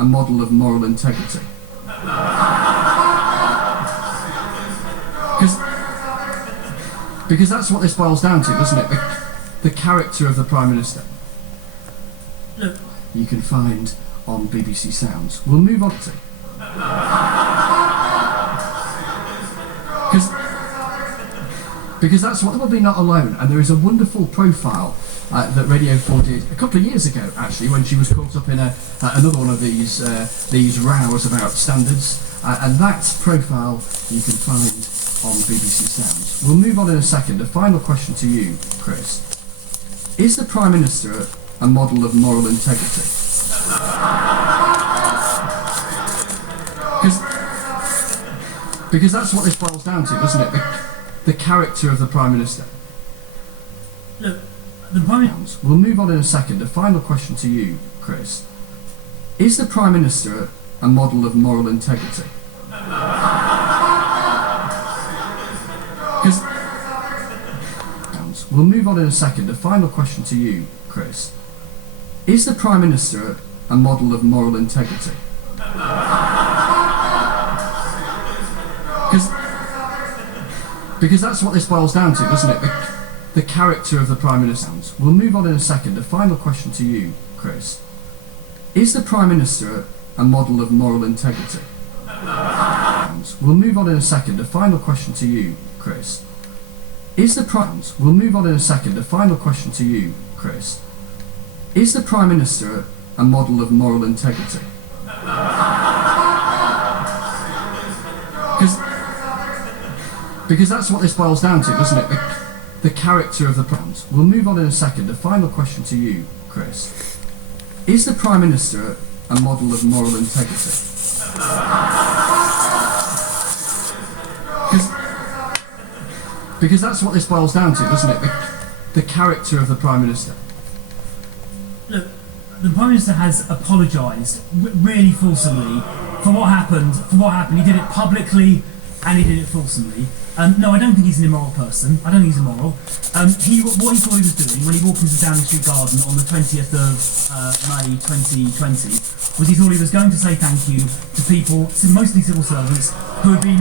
a model of moral integrity? Because that's what this boils down to, doesn't it? The character of the Prime Minister. Look. You can find on BBC Sounds. We'll move on to. Because that's what, probably not alone, and there is a wonderful profile that Radio 4 did a couple of years ago, actually, when she was caught up in another one of these rows about standards, and that profile you can find on BBC Sounds. We'll move on in a second. A final question to you, Chris. Is the Prime Minister a model of moral integrity? Because that's what this boils down to, doesn't it? The character of the Prime Minister. Look, the Prime Minister... We'll move on in a second. A final question to you, Chris. Is the Prime Minister a model of moral integrity? We'll move on in a second. A final question to you, Chris. Is the Prime Minister a model of moral integrity? Because that's what this boils down to, doesn't it? The character of the Prime Minister. We'll move on in a second. A final question to you, Chris. Is the Prime Minister a model of moral integrity? We'll move on in a second. A final question to you, Chris. Is the Prime... We'll move on in a second. A final question to you, Chris. Is the Prime Minister a model of moral integrity? Because that's what this boils down to, doesn't it? The character of the Prime... We'll move on in a second. A final question to you, Chris. Is the Prime Minister a model of moral integrity? Because that's what this boils down to, doesn't it? The character of the Prime Minister. Look, the Prime Minister has apologised really fulsomely for what happened. He did it publicly and he did it fulsomely. No, I don't think he's an immoral person. I don't think he's immoral. What he thought he was doing when he walked into Downing Street Garden on the 20th of May 2020 was he thought he was going to say thank you to people, mostly civil servants, who had been